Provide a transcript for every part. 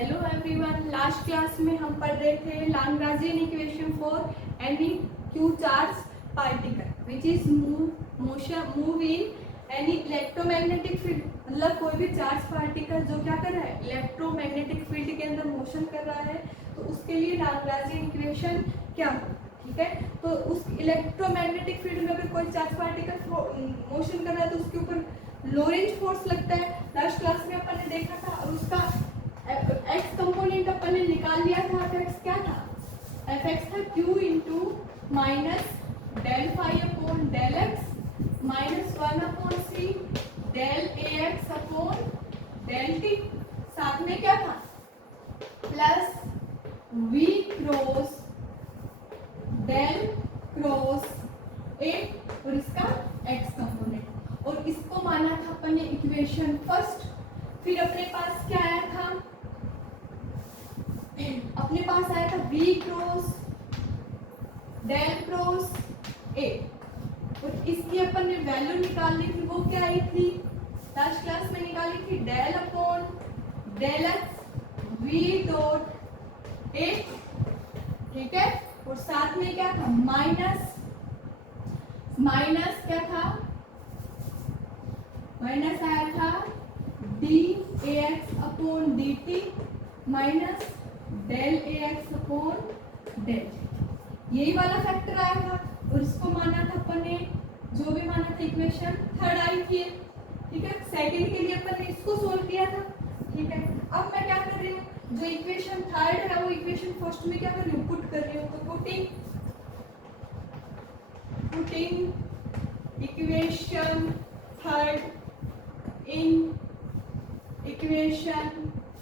Hello everyone, last class में हम पढ़ रहे थे Lagrangian equation for any q charge particle which is move in any electromagnetic field. मतलब कोई भी चार्ज पार्टिकल जो क्या कर रहा है, इलेक्ट्रोमैग्नेटिक फील्ड के अंदर मोशन कर रहा है, तो उसके लिए लाग्रांजियन इक्वेशन क्या हो। ठीक है, तो उस इलेक्ट्रोमैग्नेटिक फील्ड में अगर कोई चार्ज पार्टिकल मोशन कर रहा है तो उसके ऊपर लोरेंज फोर्स लगता है। लास्ट क्लास में अपन ने देखा था, और उसका एक्स कंपोनेंट अपन ने निकाल लिया था। एफ क्या था, एफ एक्स था q into minus del phi upon del x minus 1 upon c del ए एक्स अपॉन डेल टी। साथ में क्या था, plus v cross del cross A और इसका एक्स कंपोनेंट, और इसको माना था अपन ने इक्वेशन फर्स्ट। फिर अपने पास क्या आया था, अपने पास आया था v cross del cross a, और इसकी अपन ने वैल्यू निकालनी थी। वो क्या आई थी, लास्ट क्लास में निकाली थी, del upon del x v dot a। ठीक है, और साथ में क्या था, माइनस माइनस क्या था, माइनस आया था डी ए x upon d t minus del ए एक्स अपॉन डेल, यही वाला फैक्टर आया था। और इसको माना था अपन ने, जो भी माना था इक्वेशन थर्ड आई थी। ठीक है, सेकंड के लिए अपन ने इसको सोल्व किया था। ठीक है, अब मैं क्या कर रही हूँ, जो इक्वेशन थर्ड है वो इक्वेशन फर्स्ट में क्या कर रही हूँ, पुट कर रही हूँ। तो putting equation third in equation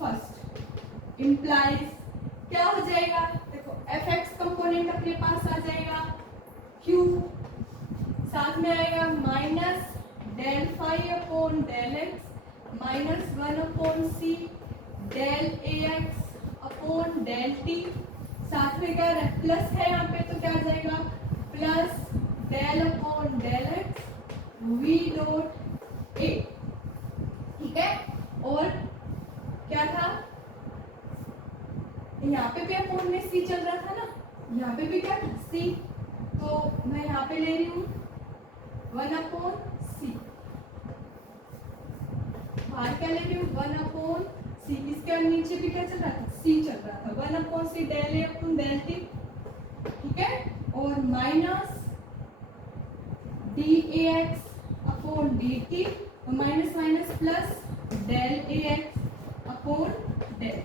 first implies क्या हो जाएगा, देखो एफ एक्स कंपोनेंट अपने पास आ जाएगा क्यू, साथ में आएगा minus del phi upon del x minus 1 upon c del ए एक्स अपॉन डेल टी। साथ में क्या है, प्लस है यहाँ पे, तो क्या आ जाएगा, plus del upon del x v dot a. ठीक है, और क्या था, यहाँ पे भी अपॉन में सी चल रहा था ना, यहाँ पे भी क्या था, सी, तो मैं यहाँ पे ले रही हूँ 1 अपॉन सी, बाहर क्या ले रही हूँ 1 अपॉन सी, इसके नीचे भी क्या चल रहा था, सी चल रहा था, 1 अपॉन सी डेल ए अपॉन डेल टी। ठीक है, और माइनस डी ए एक्स अपॉन डी टी, और minus minus plus del A x upon del,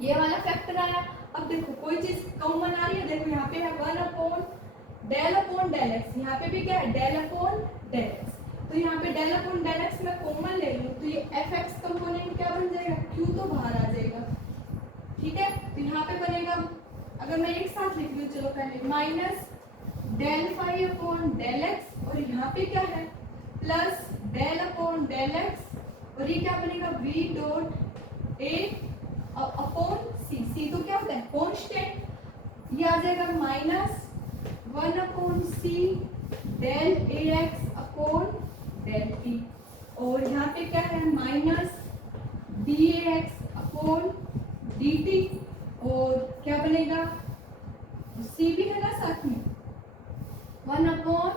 ये वाला फैक्टर आया। अब देखो कोई चीज कॉमन आ रही है, देखो यहाँ पे है 1 अपॉन डेल एक्स, यहाँ पे भी क्या है, डेल अपॉन डेल एक्स। तो यहाँ पे डेल अपॉन डेल एक्स मैं कॉमन ले लूँ तो ये एफ एक्स कंपोनेंट क्या बन जाएगा, क्यू तो बाहर आ जाएगा। ठीक है, तो यहाँ पे बनेगा, अगर मैं एक साथ लिख लूँ, चलो पहले minus del phi upon del x, और यहाँ पे क्या है, plus del upon del x, और ये क्या बनेगा, वी डॉट ए अपॉन सी। सी तो क्या होता है, कांस्टेंट, ये आ जाएगा माइनस 1 अपॉन सी डेल ए एक्स अपॉन डेल टी, और यहाँ पे क्या है, माइनस डी ए एक्स अपॉन डी टी, और क्या बनेगा, सी भी है ना साथ में, 1 अपॉन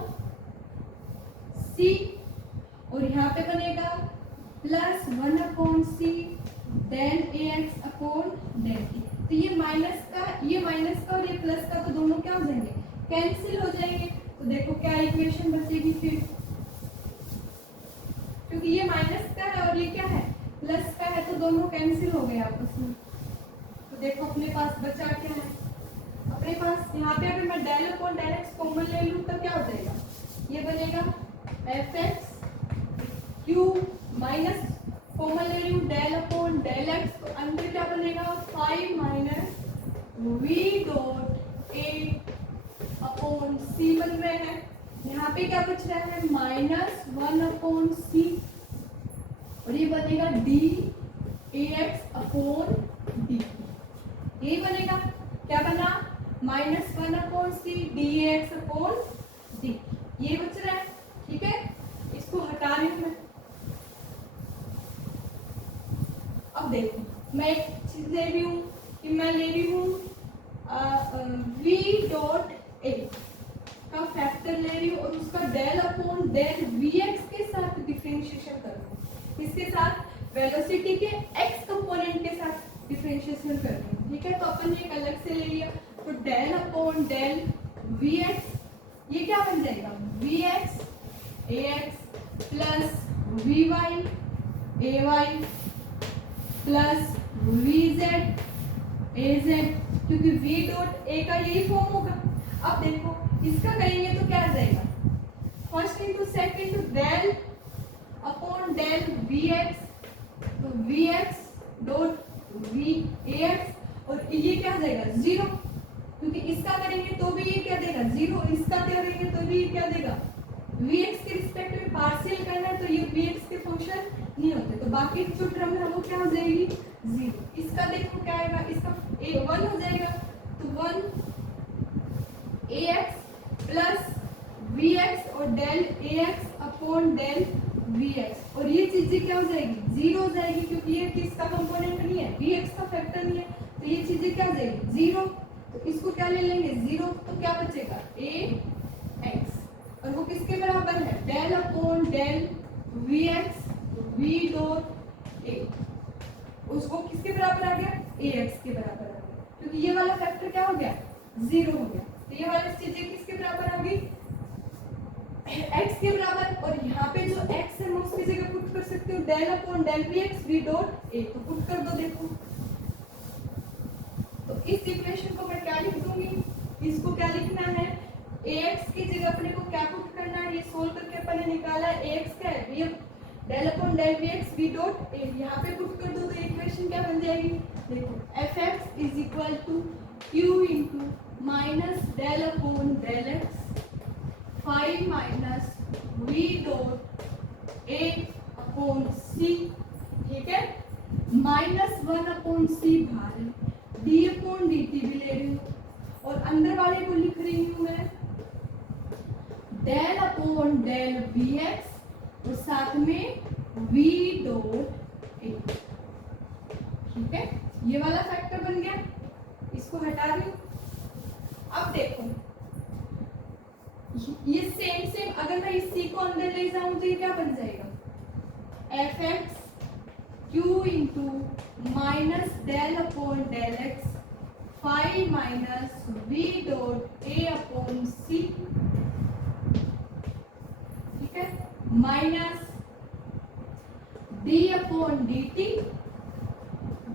सी, और यहाँ पे बनेगा प्लस 1 अपॉन सी डेल ए एक्स अपॉन डेल टी। तो ये माइनस का और ये प्लस का तो दोनों क्या हो जाएंगे, कैंसिल हो जाएंगे। तो देखो क्या इक्वेशन बचेगी फिर, क्योंकि ये माइनस का है और ये क्या है, प्लस का है, तो दोनों कैंसिल हो गए आपस में। तो देखो अपने पास बचा क्या है, अपने पास यहाँ पे अगर मैं del upon del x common ले लूँ तो क्या हो जाएगा, ये बनेगा f x q minus common ले रही हूँ डेल अपॉन डेल एक्स, तो अंदर क्या बनेगा, 5 माइनस वी डॉट ए अपॉन सी बन रहे हैं। यहाँ पे क्या बच रहा है, माइनस 1 अपॉन सी, और ये बनेगा डी ए एक्स अपॉन डी, यही बनेगा, क्या बना, माइनस 1 अपॉन सी डी ए एक्स अपॉन डी, ये बच रहा है। ठीक है, इसको हटा रही हूँ मैं। अब देखो मैं एक चीज ले रही हूँ कि मैं ले रही हूँ v डॉट a का फैक्टर ले रही हूँ और उसका डेल अपॉन डेल vx के साथ डिफरेंशिएशन कर रही हूँ। इसके साथ वेलोसिटी के x कंपोनेंट के साथ डिफरेंशिएशन कर रही हूँ। ठीक है, तो अपन ने एक अलग से ले लिया, तो डेल अपॉन डेल vx ये क्या बन जाएगा, vx ax plus vy ay plus vz az, क्योंकि v डॉट a का यही फॉर्म होगा। अब देखो इसका करेंगे तो क्या आ जाएगा, first into second to del upon del vx, तो vx डॉट vax और ये क्या आ जाएगा जीरो, क्योंकि इसका करेंगे तो भी ये क्या देगा जीरो, इसका करेंगे तो भी ये क्या देगा, vx के रिस्पेक्ट में पार्शियल करना है तो ये vx के फंक्शन नहीं होते, तो बाकी जो टर्म है वो क्या हो जाएगी जीरो। इसका देखो क्या आएगा, इसका a 1 हो जाएगा, तो 1 ax प्लस vx और del ax upon del vx, और ये चीजें क्या हो जाएगी जीरो हो जाएगी, क्योंकि ये किसका कंपोनेंट नहीं है, vx का फैक्टर नहीं है, तो ये चीजें क्या हो जाएगी जीरो। तो इसको क्या ले लेंगे जीरो, तो क्या बचेगा ax, और वो किसके बराबर है, del upon del vx v dot a, उसको किसके बराबर आ गया, ax के बराबर आ गया, क्योंकि ये वाला फैक्टर क्या हो गया जीरो हो गया, तो ये वाली चीजें किसके बराबर आ गई x के बराबर, और यहाँ पे जो x है मैं उसकी जगह पुट कर सकती हूँ del upon del vx v dot a, तो पुट कर दो। देखो तो इस इक्वेशन को मैं क्या लिख दूंगी, इसको क्या लिखना है, ax की जगह अपने को क्या पुट करना है, ये सोल्व करके अपन ने निकाला ax क्या है, v del upon del vx v dot a, यहाँ पे पुट कर दो तो इक्वेशन क्या बन जाएगी, देखो fx is equal to q into minus del upon del x 5 minus v dot a upon c, ठीक है, माइनस 1 अपॉन c बाहर है, d अपॉन dt भी ले रही हूँ और अंदर वाले को लिख रही हूँ मैं डेल अपॉन डेल vx और साथ में v डॉट a, ठीक है, ये वाला फैक्टर बन गया, इसको हटा रही हूँ। अब देखो ये सेम अगर मैं इस c को अंदर ले जाऊं तो ये क्या बन जाएगा, fx q into minus del upon del x 5 minus v dot a upon c, ठीक है, minus d upon dt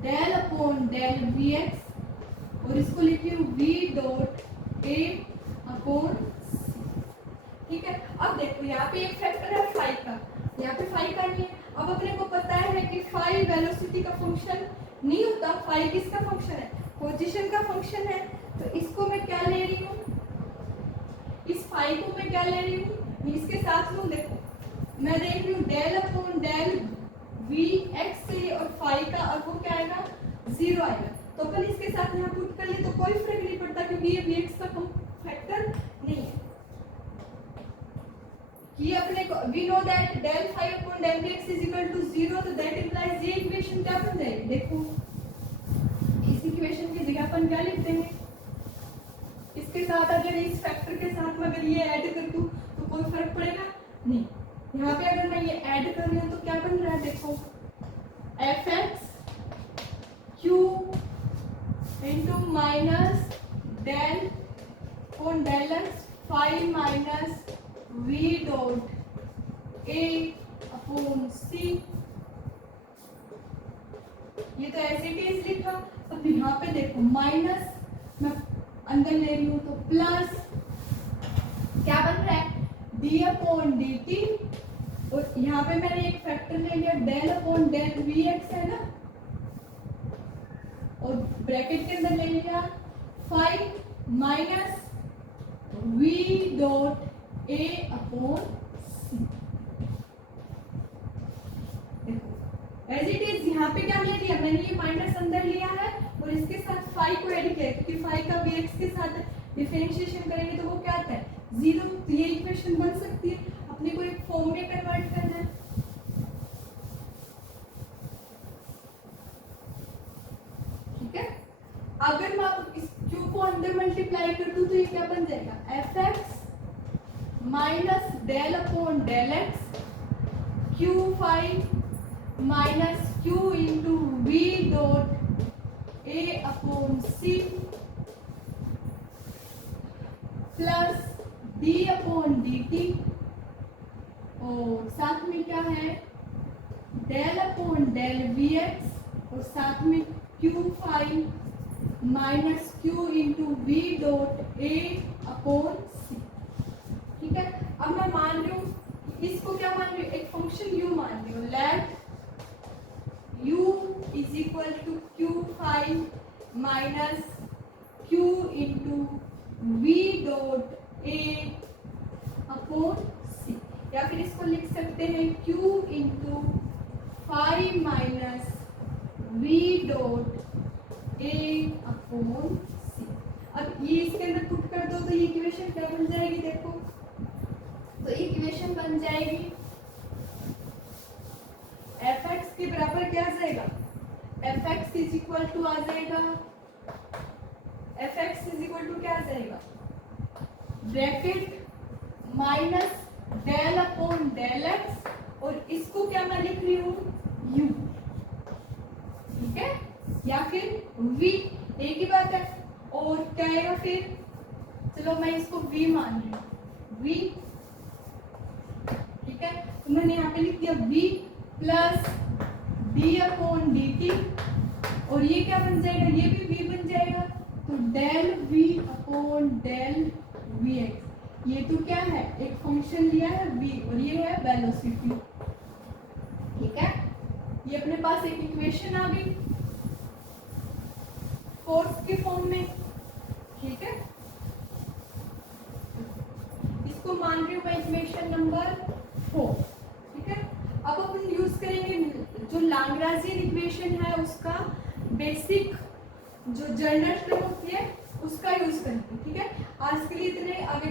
del upon del vx और इसको लिखी हूँ v dot a upon c, ठीक है। अब देखो यहाँ पे एक फैक्टर है फाई का, यहाँ पे फाई का नहीं है। अब अपने को पता है कि फाई वेलोसिटी का फंक्शन नहीं होता, फाई किसका फंक्शन है, पोजीशन का फंक्शन है, तो इसको मैं क्या ले रही हूँ, इस फाई को मैं क्या ले रही हूँ, इसके साथ में देखो मैं देख रही हूँ del upon del we X से और फाई का, और वो क्या आएगा जीरो आएगा, तो अपन इसके साथ यहाँ पुट कर ले तो कोई फर्क नहीं पड़ता, क्योंकि ये वी एक्स का फैक्टर नहीं है। ये अपने को we know that del phi upon del we X is equal to zero, तो दैट इंप्लाइज ये इक्वेशन क्या बन जाएगी, देखो इस इक्वेशन की जगह अपन क्या लिख देंगे, इसके साथ अगर इस फैक्टर के साथ में अगर ये ऐड कर दूं तो कोई फर्क पड़ेगा नहीं। यहाँ पे अगर मैं ये ऐड कर रही हूँ तो क्या बन रहा है, देखो fx q into minus del upon del X 5 minus v dot a upon c, ये तो एज इट इज लिखा। अब यहाँ पे देखो माइनस मैं अंदर ले रही हूँ तो प्लस क्या बन रहा है d अपॉन dt, और यहाँ पे मैंने एक फैक्टर ले लिया डेल अपॉन डेल vx है ना, और ब्रैकेट के अंदर ले लिया 5 minus v dot a upon c, as it is यहाँ पे क्या ले लिया मैंने, ये माइनस अंदर लिया है और इसके साथ फाई को ऐड किया, क्योंकि फाई का vx के साथ डिफरेंशिएशन करेंगे तो वो क्या आता है जीरो, तो ये इक्वेशन बन सकती है, अपने को एक फॉर्म में कन्वर्ट करना है। अगर मैं आप इस q को अंदर मल्टीप्लाई कर दूं तो ये क्या बन जाएगा, fx minus del upon del x q five minus q into v dot ए upon c plus d upon d t, और साथ में क्या है del upon del we x, और साथ में q five minus q into v dot ए upon c. ठीक है, अब मैं मान रही हूँ इसको, क्या मान रही हूँ, एक फंक्शन u मान रही हूँ, let u is equal to q five minus q into v dot A upon c, या फिर इसको लिख सकते हैं q into five minus v dot ए अपॉन सी। अब ये इसके अंदर पुट कर दो तो ये इक्वेशन क्या बन जाएगी, देखो तो इक्वेशन बन जाएगी fx के बराबर क्या आ जाएगा, fx इज इक्वल टू आ जाएगा, fx इज इक्वल टू क्या आ जाएगा, bracket minus del upon del x, और इसको क्या मैं लिख रही हूँ u, ठीक है, या फिर v, एक ही बात है। और क्या आएगा फिर, चलो मैं इसको v मान रही हूँ, v, ठीक है, तो मैंने यहाँ पे लिख दिया v plus d upon d t, और ये क्या बन जाएगा, ये भी v बन जाएगा, तो del v upon del we X, ये तो क्या है, एक फंक्शन लिया है v और ये है वेलोसिटी। ठीक है, ये अपने पास एक इक्वेशन आ गई फोर्स के फॉर्म में। ठीक है, इसको मान रही हूँ मैं इक्वेशन नंबर 4। ठीक है, अब अपन यूज करेंगे जो लाग्रांजियन इक्वेशन है उसका बेसिक जो जनरल टर्म होती है उसका यूज करेंगे। ठीक है, आज के लिए इतने। अगर